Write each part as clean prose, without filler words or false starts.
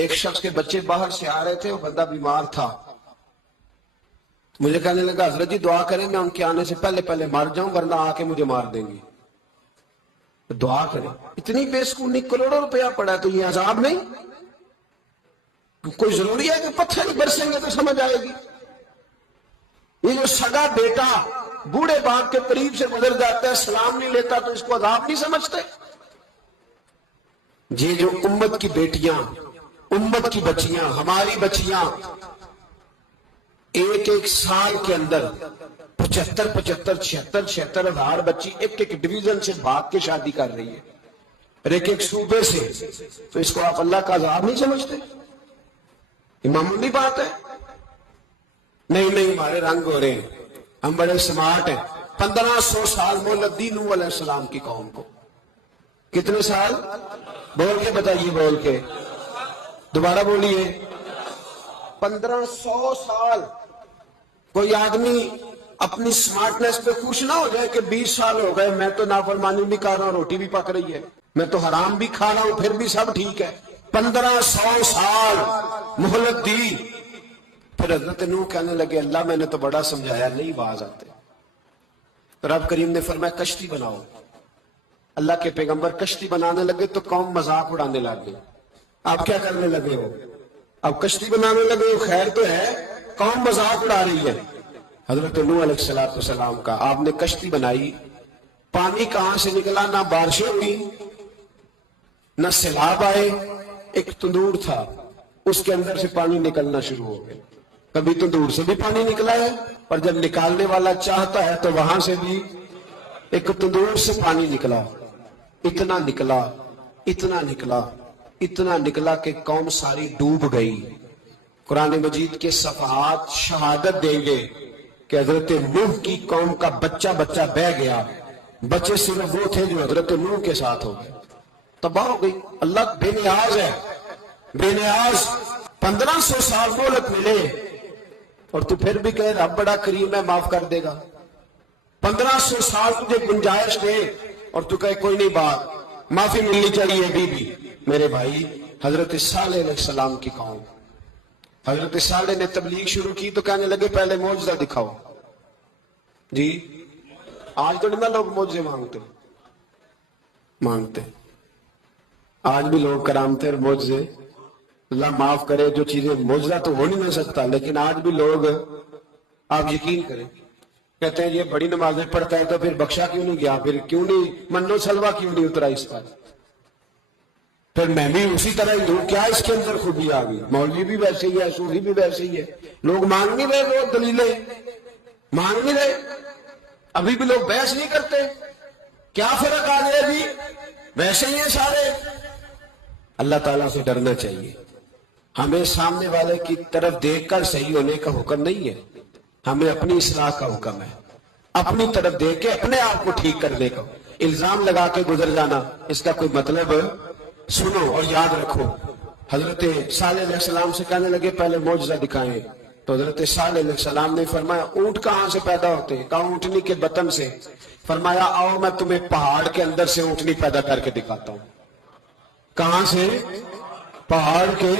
ایک شخص کے بچے باہر سے آ رہے تھے، وہ بندہ بیمار تھا. مجھے کہنے لگا حضرت جی دعا کریں میں ان کے آنے سے پہلے پہلے مر جاؤں ورنہ آ کے مجھے مار دیں گے. دعا کریں. اتنی بے سکونی، کروڑوں روپیہ پڑا ہے تو یہ عذاب نہیں؟ کوئی ضروری ہے کہ پتھر ہی برسیں گے تو سمجھ آئے گی؟ یہ جو سگا بیٹا بوڑھے باپ کے قریب سے گزر جاتا ہے، سلام نہیں لیتا تو اس کو عذاب نہیں سمجھتے؟ یہ جو امت کی بیٹیاں، امت کی بچیاں، ہماری بچیاں ایک ایک سال کے اندر 75,000 ہزار بچی ایک ایک ڈویژن سے بھاگ کے شادی کر رہی ہے، اور ایک ایک صوبے سے، تو اس کو آپ اللہ کا عذاب نہیں سمجھتے؟ یہ معمولی بات ہے؟ نہیں ہمارے رنگ ہو رہے ہیں، ہم بڑے سمارٹ ہیں. 1500 سال مہلت دی نوح علیہ السلام کی قوم کو. کتنے سال؟ بول کے بتائیے، بول کے دوبارہ بولیے. 1500 سال. کوئی آدمی اپنی سمارٹنس پہ خوش نہ ہو جائے کہ 20 سال ہو گئے میں تو نافرمانی بھی کر رہا ہوں، روٹی بھی پک رہی ہے، میں تو حرام بھی کھا رہا ہوں، پھر بھی سب ٹھیک ہے. 1500 سال مہلت دی. پھر حضرت نوح کہنے لگے اللہ میں نے تو بڑا سمجھایا، نہیں باز آتے. رب کریم نے فرمایا کشتی بناؤ. اللہ کے پیغمبر کشتی بنانے لگے تو قوم مذاق اڑانے لگ گئی. آپ کیا کرنے لگے ہو؟ اب کشتی بنانے لگے ہو، خیر تو ہے، قوم مذاق اڑا رہی ہے. حضرت نوح علیہ السلام کا آپ نے کشتی بنائی. پانی کہاں سے نکلا؟ نہ بارشیں ہوئی، نہ سیلاب آئے. ایک تندور تھا، اس کے اندر سے پانی نکلنا شروع ہو گیا. کبھی تندور سے بھی پانی نکلا ہے، اور جب نکالنے والا چاہتا ہے تو وہاں سے بھی ایک تندور سے پانی نکلا. اتنا نکلا، اتنا نکلا، اتنا نکلا کہ قوم ساری ڈوب گئی. قرآن مجید کے صفحات شہادت دیں گے کہ حضرت نوح کی قوم کا بچہ بہ گیا. بچے صرف وہ تھے جو حضرت نوح کے ساتھ ہو گئے، تباہ ہو گئی. اللہ بے نیاز ہے، بے نیاز. 1500 سال مہلت ملے اور تو پھر بھی کہے رب بڑا کریم ہے، معاف کر دے گا. 1500 سال تجھے گنجائش دے اور تو کہے کوئی نہیں، بات معافی ملنی چاہیے ابھی بھی. میرے بھائی، حضرت صالح علیہ السلام کی قوم، حضرت صالح نے تبلیغ شروع کی تو کہنے لگے پہلے معجزہ دکھاؤ. جی آج تو نہیں لوگ معجزے مانگتے. آج بھی لوگ کرامتے اور معجزے، اللہ معاف کرے، جو چیزیں معجزہ تو ہو نہیں سکتا، لیکن آج بھی لوگ، آپ یقین کریں، کہتے ہیں یہ بڑی نمازیں پڑھتا ہے تو پھر بخشا کیوں نہیں گیا، پھر کیوں نہیں منو سلوا کیوں نہیں اترا اس پر، پھر میں بھی اسی طرح ہی ہوں، کیا اس کے اندر خوبی آ گئی؟ مولوی بھی ویسے ہی ہے، صوفی بھی ویسے ہی ہے. لوگ مانگ نہیں رہے، لوگ دلیلیں مانگ نہیں رہے. ابھی بھی لوگ بحث نہیں کرتے. کیا فرق آ گیا جی؟ ویسے ہی ہیں سارے. اللہ تعالیٰ سے ڈرنا چاہیے. ہمیں سامنے والے کی طرف دیکھ کر صحیح ہونے کا حکم نہیں ہے، ہمیں اپنی اصلاح کا حکم ہے. اپنی طرف دیکھ کے اپنے آپ کو ٹھیک کرنے کا. الزام لگا کے گزر جانا، اس کا کوئی مطلب؟ سنو اور یاد رکھو. حضرت صالح علیہ السلام سے کہنے لگے پہلے معجزہ دکھائیں، تو حضرت صالح علیہ السلام نے فرمایا اونٹ کہاں سے پیدا ہوتے ہیں؟ کہا اونٹنی کے بطن سے. فرمایا آؤ میں تمہیں پہاڑ کے اندر سے اونٹنی پیدا کر کے دکھاتا ہوں. کہاں سے؟ پہاڑ کے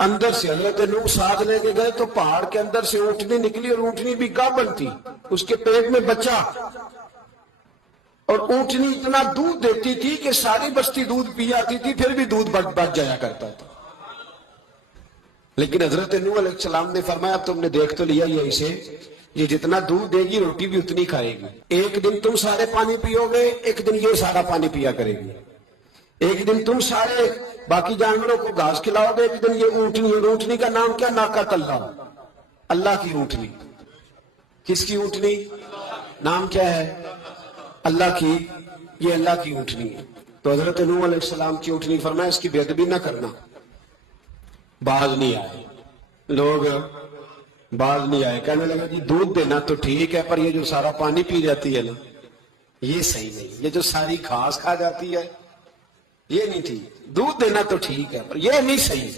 اندر سے. حضرت نوح ساتھ لے کے گئے تو پہاڑ کے اندر سے اونٹنی نکلی، اور اونٹنی بھی گابن تھی، اس کے پیٹ میں بچہ. اور اونٹنی اتنا دودھ دیتی تھی کہ ساری بستی دودھ پی جاتی تھی، پھر بھی دودھ بچ جایا کرتا تھا. لیکن حضرت نوح علیہ السلام نے فرمایا اب تم نے دیکھ تو لیا یہ اسے، یہ جتنا دودھ دے گی روٹی بھی اتنی کھائے گی. ایک دن تم سارے پانی پیو گے، ایک دن یہ سارا پانی پیا کرے گی. ایک دن تم سارے باقی جانوروں کو گھاس کھلاؤ گے، ایک دن یہ اونٹنی. اور اونٹنی کا نام کیا؟ ناقۃ اللہ، اللہ کی اونٹنی. کس کی اونٹنی؟ نام کیا ہے؟ اللہ کی. یہ اللہ کی اونٹنی ہے. تو حضرت نوح علیہ السلام کی اونٹنی فرمایا اس کی بے ادبی نہ کرنا. باز نہیں آئے لوگ، باز نہیں آئے. کہنے لگا جی دودھ دینا تو ٹھیک ہے، پر یہ جو سارا پانی پی جاتی ہے نا یہ صحیح نہیں. یہ جو ساری گھاس کھا جاتی ہے یہ نہیں ٹھیک. دودھ دینا تو ٹھیک ہے پر یہ نہیں صحیح.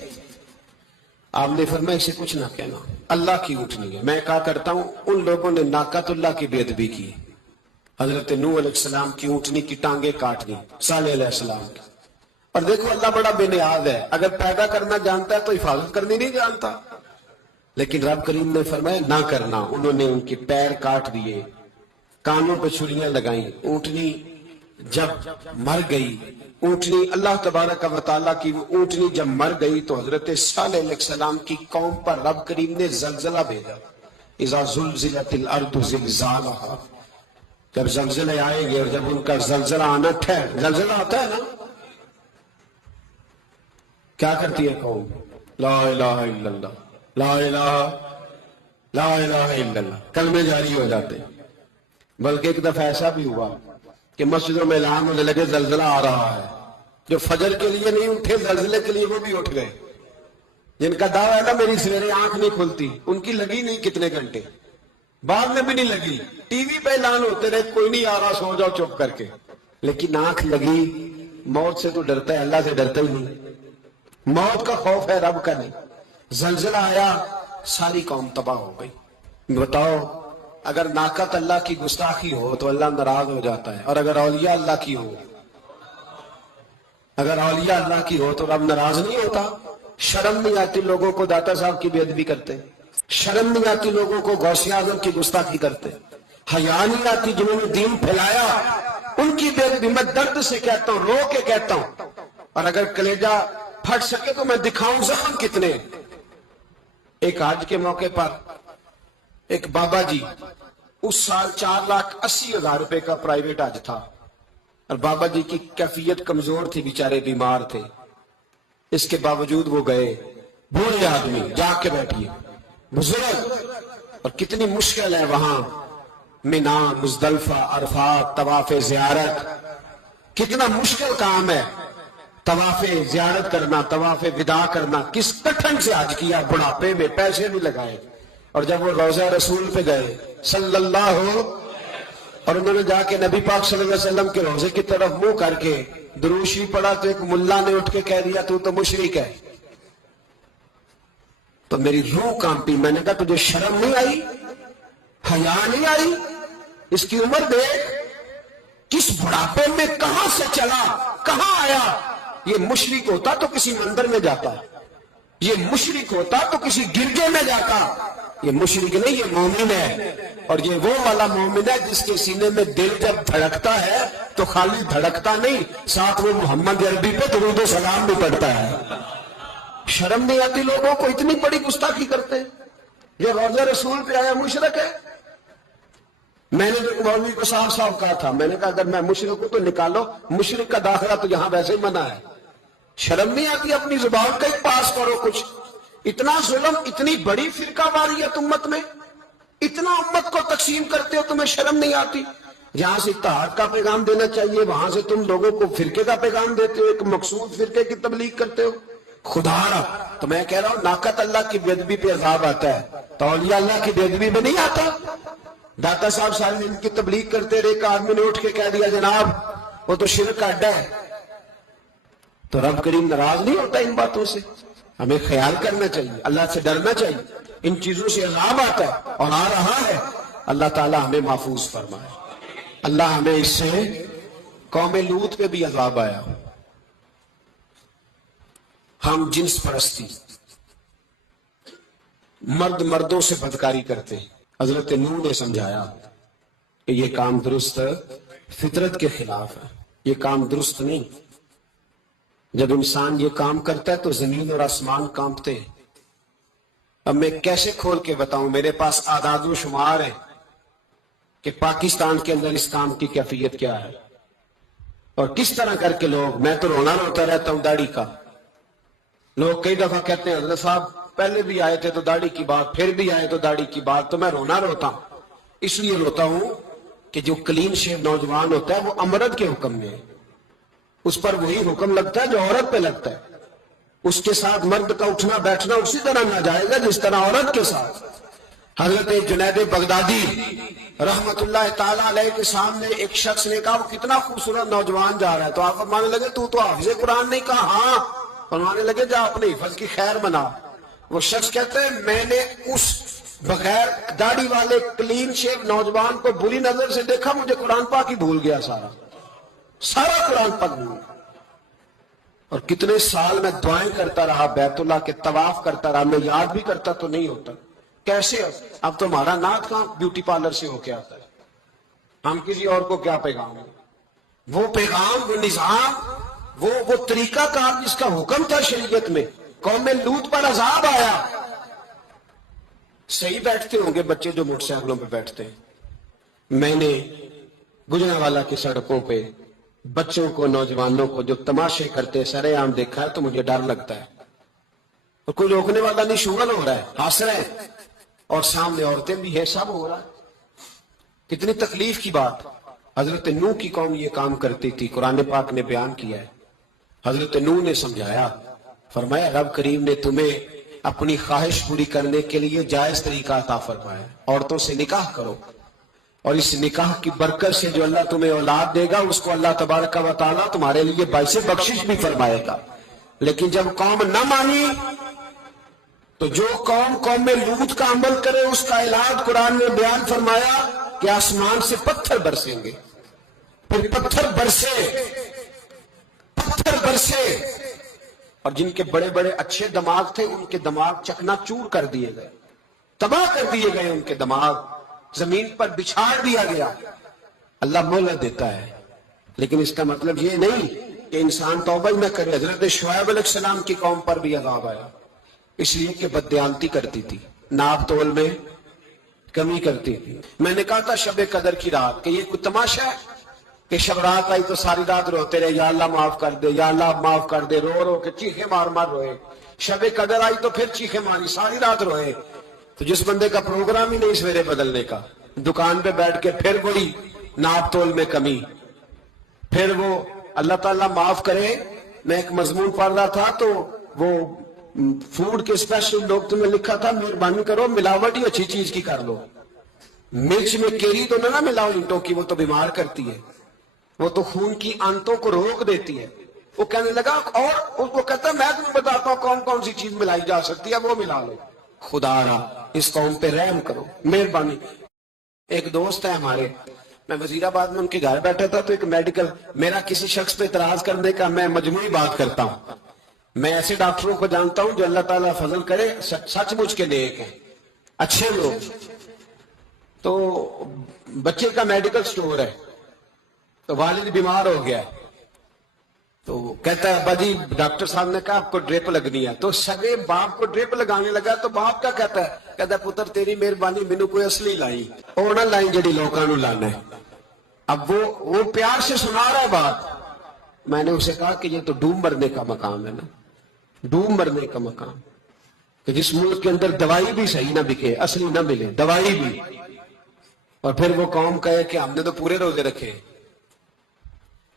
آپ نے فرمایا اسے کچھ نہ کہنا، اللہ کی اونٹنی ہے. میں کہا کرتا ہوں ان لوگوں نے ناقۃ اللہ کی بے ادبی کی. حضرت نوح علیہ السلام کی اونٹنی کی ٹانگیں کاٹ دی، صالح علیہ السلام کی. اور دیکھو اللہ بڑا بے نیاز ہے، اگر پیدا کرنا جانتا ہے تو حفاظت کرنی نہیں جانتا. لیکن رب کریم نے فرمایا نہ کرنا. انہوں نے ان کے پیر کاٹ دیے، کانوں پہ چھریاں لگائیں. اونٹنی جب مر گئی، اونٹنی اللہ تبارک و تعالیٰ کی وہ اونٹنی جب مر گئی تو حضرت صالح علیہ السلام کی قوم پر رب کریم نے زلزلہ بھیجا. اذا زلزلت الارض زلزالها، جب زلزلے آئیں گے اور جب ان کا زلزلہ آنا زلزلہ آتا ہے نا، کیا کرتی ہے قوم؟ لا الہ الا اللہ، لا الہ الا اللہ، کلمے جاری ہو جاتے. بلکہ ایک دفعہ ایسا بھی ہوا کہ مسجدوں میں اعلان ہونے لگے زلزلہ آ رہا ہے. جو فجر کے لیے نہیں اٹھے زلزلے کے لیے وہ بھی اٹھ گئے. جن کا دعویٰ ہے نا میری سویرے آنکھ نہیں کھلتی، ان کی لگی نہیں کتنے گھنٹے، بعد میں بھی نہیں لگی. ٹی وی پہ اعلان ہوتے رہے کوئی نہیں آ رہا، سو جاؤ چپ کر کے. لیکن آنکھ لگی. موت سے تو ڈرتا ہے، اللہ سے ڈرتا ہی نہیں. موت کا خوف ہے، رب کا نہیں. زلزلہ آیا، ساری قوم تباہ ہو گئی. بتاؤ اگر ناقت اللہ کی گستاخی ہو تو اللہ ناراض ہو جاتا ہے، اور اگر اولیاء اللہ کی ہو، اگر اولیاء اللہ کی ہو تو رب ناراض نہیں ہوتا. شرم نہیں آتی لوگوں کو داتا صاحب کی بے ادبی کرتے، شرم نہیں آتی لوگوں کو غوث اعظم کی گستاخی کرتے، حیا نہیں آتی جنہوں نے دین پھیلایا ان کی بے ادبی. میں درد سے کہتا ہوں، رو کے کہتا ہوں، اور اگر کلیجہ پھٹ سکے تو میں دکھاؤں زخم کتنے. ایک حج کے موقع پر ایک بابا جی، اس سال 4,80,000 روپے کا پرائیویٹ حج تھا، اور بابا جی کی کیفیت کمزور تھی، بیچارے بیمار تھے. اس کے باوجود وہ گئے. بوڑھے آدمی، جا کے بیٹھیے، بزرگ، اور کتنی مشکل ہے وہاں مینا، مزدلفہ، عرفات، طواف زیارت. کتنا مشکل کام ہے طواف زیارت کرنا، طواف وداع کرنا. کس کٹھن سے حج کیا، بڑھاپے میں پیسے بھی لگائے. اور جب وہ روضہ رسول پہ گئے صلی اللہ، اور انہوں نے جا کے نبی پاک صلی اللہ علیہ وسلم کے روضے کی طرف منہ کر کے درود شریف پڑھا تو ایک ملا نے اٹھ کے کہہ دیا تو تو مشرک ہے. تو میری روح کانپی. میں نے کہا تجھے شرم نہیں آئی، حیا نہیں آئی؟ اس کی عمر دیکھ، کس بڑھاپے میں کہاں سے چلا، کہاں آیا. یہ مشرک ہوتا تو کسی مندر میں جاتا، یہ مشرک ہوتا تو کسی گرجے میں جاتا. یہ مشرک نہیں، یہ مومن ہے. اور یہ وہ والا مومن ہے جس کے سینے میں دل جب دھڑکتا ہے تو خالی دھڑکتا نہیں، ساتھ وہ محمد عربی پہ درود و سلام بھی پڑھتا ہے. شرم نہیں آتی لوگوں کو، اتنی بڑی گستاخی کرتے ہیں. یہ روضہ رسول پہ آیا مشرک ہے. میں نے جو مولوی کو صاحب کہا تھا، میں نے کہا اگر میں مشرک ہوں تو نکالو، مشرک کا داخلہ تو یہاں ویسے ہی منع ہے. شرم نہیں آتی؟ اپنی زبان کا ہی پاس کرو کچھ. اتنا ظلم، اتنی بڑی فرقہ واریت امت میں، اتنا امت کو تقسیم کرتے ہو، تمہیں شرم نہیں آتی؟ جہاں سے اتحاد کا پیغام دینا چاہیے وہاں سے تم لوگوں کو فرقے کا پیغام دیتے ہو، ایک مقصود فرقے کی تبلیغ کرتے ہو. خدا را، تو میں کہہ رہا ہوں ناقت اللہ کی بے ادبی پہ عذاب آتا ہے تو اولیاء اللہ کی بے ادبی میں نہیں آتا. داتا صاحب سارے دن کی تبلیغ کرتے رہے، ایک آدمی نے اٹھ کے کہہ دیا جناب وہ تو شرک کا اڈا ہے، تو رب کریم ناراض نہیں ہوتا ان باتوں سے. ہمیں خیال کرنا چاہیے، اللہ سے ڈرنا چاہیے. ان چیزوں سے عذاب آتا ہے اور آ رہا ہے. اللہ تعالی ہمیں محفوظ فرمائے. اللہ ہمیں اس سے، قوم لوط پہ بھی عذاب آیا. ہم جنس پرستی، مرد مردوں سے بدکاری کرتے ہیں. حضرت نوح نے سمجھایا کہ یہ کام درست فطرت کے خلاف ہے، یہ کام درست نہیں. جب انسان یہ کام کرتا ہے تو زمین اور آسمان کانپتے ہیں. اب میں کیسے کھول کے بتاؤں، میرے پاس اعداد و شمار ہیں کہ پاکستان کے اندر اس کام کی کیفیت کیا ہے اور کس طرح کر کے لوگ. میں تو رونا روتا رہتا ہوں داڑھی کا. لوگ کئی دفعہ کہتے ہیں حضرت صاحب پہلے بھی آئے تھے تو داڑھی کی بات، پھر بھی آئے تو داڑھی کی بات. تو میں رونا روتا ہوں، اس لیے روتا ہوں کہ جو کلین شیو نوجوان ہوتا ہے وہ امرد کے حکم میں ہے، اس پر وہی حکم لگتا ہے جو عورت پہ لگتا ہے. اس کے ساتھ مرد کا اٹھنا بیٹھنا اسی طرح نہ جائے گا جس طرح عورت کے ساتھ. حضرت جنید بغدادی رحمت اللہ تعالیٰ علیہ کے سامنے ایک شخص نے کہا وہ کتنا خوبصورت نوجوان جا رہا ہے، تو آپ فرمانے لگے تو حافظ قرآن نہیں؟ کہا ہاں. فرمانے لگے جا اپنے حفظ کی خیر بنا. وہ شخص کہتے ہیں میں نے اس بغیر داڑھی والے کلین شیو نوجوان کو بری نظر سے دیکھا، مجھے قرآن پاک ہی بھول گیا، سارا قرآن پاک بھول گیا. اور کتنے سال میں دعائیں کرتا رہا, بیت اللہ کے طواف کرتا رہا, میں یاد بھی کرتا تو نہیں ہوتا. کیسے اب تو ہمارا نعت کہاں بیوٹی پارلر سے ہو کے آتا ہے, ہم کسی اور کو کیا پیغام ہے. وہ پیغام, وہ نظام, وہ طریقہ کار جس کا حکم تھا شریعت میں. قوم لوط پر عذاب آیا. صحیح بیٹھتے ہوں گے بچے جو موٹر سائیکلوں پہ بیٹھتے ہیں. میں نے گجرانوالہ کی سڑکوں پہ بچوں کو, نوجوانوں کو جو تماشے کرتے سرے عام دیکھا ہے تو مجھے ڈر لگتا ہے. اور کوئی روکنے والا نہیں, شغل ہو رہا ہے, ہنس رہے ہیں, اور سامنے عورتیں بھی ہے, سب ہو رہا ہے. کتنی تکلیف کی بات. حضرت نوح کی قوم یہ کام کرتی تھی, قرآن پاک نے بیان کیا ہے. حضرت نوح نے سمجھایا, فرمایا رب کریم نے تمہیں اپنی خواہش پوری کرنے کے لیے جائز طریقہ عطا فرمایا, عورتوں سے نکاح کرو, اور اس نکاح کی برکت سے جو اللہ تمہیں اولاد دے گا اس کو اللہ تبارک و تعالیٰ تمہارے لیے باعث بخشش بھی فرمائے گا. لیکن جب قوم نہ مانی تو جو قوم میں لوط کا عمل کرے اس کا علاج قرآن نے بیان فرمایا کہ آسمان سے پتھر برسیں گے. پھر پتھر برسے, اور جن کے بڑے بڑے اچھے دماغ تھے ان کے دماغ چکنا چور کر دیے گئے, تباہ کر دیے گئے. ان کے دماغ زمین پر بچھاڑ دیا گیا. اللہ مہلت دیتا ہے, لیکن اس کا مطلب یہ نہیں کہ انسان توبہ ہی نہ کرے. حضرت شعیب علیہ السلام کی قوم پر بھی عذاب آیا, اس لیے کہ بددیانتی کرتی تھی, ناپ تول میں کمی کرتی تھی. میں نے کہا تھا شب قدر کی رات کہ یہ کوئی تماشا ہے کہ شب رات آئی تو ساری رات روتے رہے, یا اللہ معاف کر دے, یا اللہ معاف کر دے, رو رو کے چیخے مار مار روئے. شب قدر آئی تو پھر چیخے ماری, ساری رات روئے. تو جس بندے کا پروگرام ہی نہیں سویرے بدلنے کا, دکان پہ بیٹھ کے پھر وہی ناپ تول میں کمی, پھر وہ اللہ تعالیٰ معاف کرے. میں ایک مضمون پڑھ رہا تھا تو وہ فوڈ کے اسپیشل ڈاکٹر میں لکھا تھا مہربانی کرو ملاوٹ ہی اچھی چیز کی کر لو. مرچ میں کیری تو نہ ملاؤ اینٹوں کی, وہ تو بیمار کرتی ہے, وہ تو خون کی آنتوں کو روک دیتی ہے. وہ کہنے لگا, اور وہ کہتا ہے میں تمہیں بتاتا ہوں کون کون سی چیز ملائی جا سکتی ہے, وہ ملا لو. خدا رہا اس قوم پہ رحم کرو, مہربانی. ایک دوست ہے ہمارے, میں وزیر آباد میں ان کے گھر بیٹھا تھا تو ایک میڈیکل, میرا کسی شخص پہ اعتراض کرنے کا میں مجموعی بات کرتا ہوں. میں ایسے ڈاکٹروں کو جانتا ہوں جو اللہ تعالیٰ فضل کرے سچ مچ کے نیک ہیں, اچھے لوگ. تو بچے کا میڈیکل سٹور ہے, تو والد بیمار ہو گیا, تو کہتا ہے ابا جی ڈاکٹر صاحب نے کہا آپ کو ڈریپ لگنی ہے. تو سگے باپ کو ڈریپ لگانے لگا تو باپ کیا کہتا ہے پتر تیری مہربانی مینوں کوئی اصلی لائی, اور نہ لائی جڑی لوکاں نوں لانا ہے. اب وہ پیار سے سنا رہا ہے بات. میں نے اسے کہا کہ یہ تو ڈوب مرنے کا مقام ہے نا, ڈوب مرنے کا مقام, کہ جس ملک کے اندر دوائی بھی صحیح نہ بکے, اصلی نہ ملے دوائی بھی, اور پھر وہ قوم کہے کہ ہم نے تو پورے روزے رکھے,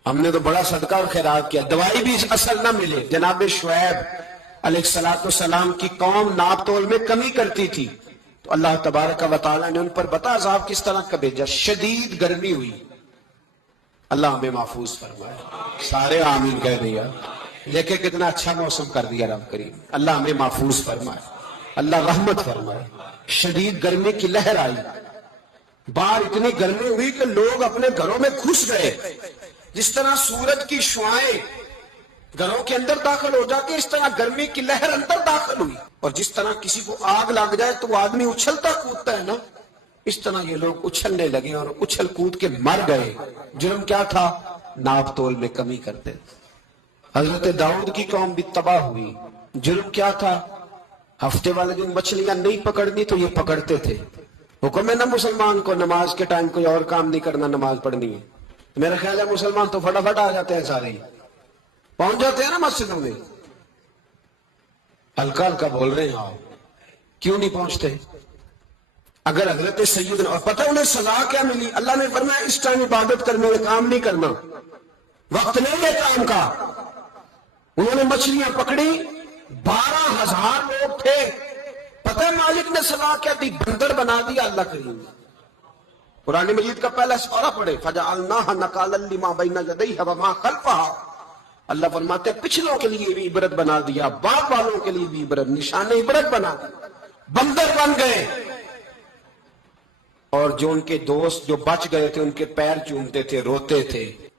ہم نے تو بڑا صدقہ اور خیرات کیا, دوائی بھی اصل نہ ملے. جناب شعیب علیہ السلام کی قوم ناپ تول میں کمی کرتی تھی, تو اللہ تبارک و تعالیٰ نے ان پر بتا عذاب کس طرح کا بھیجا. شدید گرمی ہوئی, اللہ ہمیں محفوظ فرمائے. سارے آمین کہہ دیا. دیکھیں کتنا اچھا موسم کر دیا رب کریم. اللہ ہمیں محفوظ فرمائے, اللہ رحمت فرمائے. شدید گرمی کی لہر آئی, باہر اتنی گرمی ہوئی کہ لوگ اپنے گھروں میں گھس گئے. جس طرح سورج کی شعاعیں گھروں کے اندر داخل ہو جاتی, اس طرح گرمی کی لہر اندر داخل ہوئی. اور جس طرح کسی کو آگ لگ جائے تو وہ آدمی اچھلتا کودتا ہے نا, اس طرح یہ لوگ اچھلنے لگے اور اچھل کود کے مر گئے. جرم کیا تھا؟ ناپ تول میں کمی کرتے. حضرت داؤد کی قوم بھی تباہ ہوئی. جرم کیا تھا؟ ہفتے والے دن مچھلیاں نہیں پکڑنی تو یہ پکڑتے تھے. حکم ہے نا مسلمان کو نماز کے ٹائم کوئی اور کام نہیں کرنا, نماز پڑھنی ہے. میرا خیال ہے مسلمان تو فٹافٹ آ جاتے ہیں, سارے پہنچ جاتے ہیں نا مسجدوں میں. ہلکا ہلکا بول رہے ہیں آپ, کیوں نہیں پہنچتے؟ اگر حضرت سیدنا, اور پتہ انہیں سزا کیا ملی؟ اللہ نے فرمایا اس ٹائم عبادت کرنے میں کام نہیں کرنا, وقت نہیں ہے کام کا. انہوں نے مچھلیاں پکڑی, 12,000 لوگ تھے. پتہ مالک نے سزا کیا دی؟ بندر بنا دیا اللہ کریم. قرآن مجید کا پہلا سورہ پڑھے, فَجَعَلْنَاهَا نَكَالًا لِمَا بَيْنَ يَدَيْهَا وَمَا خَلْفَهَا. اللہ فرماتے ہیں پچھلوں کے لیے بھی عبرت بنا دیا, بعد والوں کے لیے بھی عبرت, نشان عبرت بنا دیا. بندر بن گئے, اور جو ان کے دوست جو بچ گئے تھے ان کے پیر چومتے تھے, روتے تھے.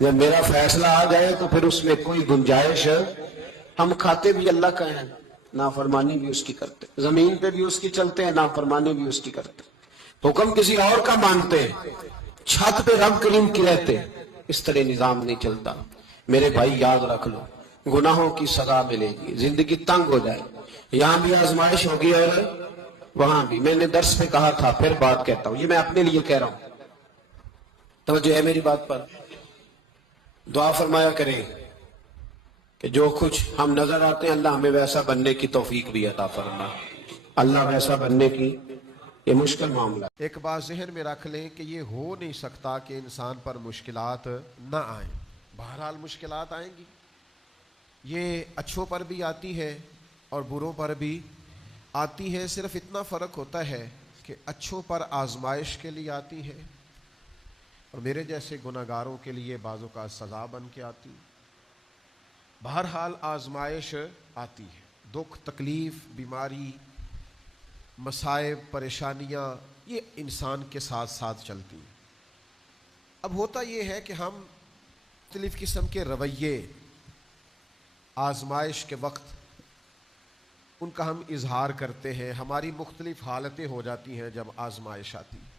جب میرا فیصلہ آ جائے تو پھر اس میں کوئی گنجائش ہے. ہم کھاتے بھی اللہ کا ہیں، نافرمانی بھی اس کی کرتے، زمین پہ بھی اس کی چلتے ہیں، نافرمانی بھی اس کی کرتے، حکم کسی اور کا مانتے ہیں، چھت پہ رب کریم کی رہتے. اس طرح نظام نہیں چلتا. میرے بھائی یاد رکھ لو، گناہوں کی سزا ملے گی، زندگی تنگ ہو جائے، یہاں بھی آزمائش ہوگی اور وہاں بھی. میں نے درس پہ کہا تھا، پھر بات کہتا ہوں، یہ میں اپنے لیے کہہ رہا ہوں، توجہ ہے میری بات پر. دعا فرمایا کریں کہ جو کچھ ہم نظر آتے ہیں اللہ ہمیں ویسا بننے کی توفیق بھی عطا فرما. اللہ ویسا بننے کی، یہ مشکل معاملہ. ایک بات ذہن میں رکھ لیں کہ یہ ہو نہیں سکتا کہ انسان پر مشکلات نہ آئیں. بہرحال مشکلات آئیں گی، یہ اچھوں پر بھی آتی ہے اور بروں پر بھی آتی ہے. صرف اتنا فرق ہوتا ہے کہ اچھوں پر آزمائش کے لیے آتی ہے اور میرے جیسے گناہگاروں کے لیے بعض اوقات سزا بن کے آتی. بہرحال آزمائش آتی ہے، دکھ تکلیف بیماری مصائب پریشانیاں یہ انسان کے ساتھ ساتھ چلتی ہیں. اب ہوتا یہ ہے کہ ہم مختلف قسم کے رویے آزمائش کے وقت ان کا ہم اظہار کرتے ہیں. ہماری مختلف حالتیں ہو جاتی ہیں جب آزمائش آتی ہے.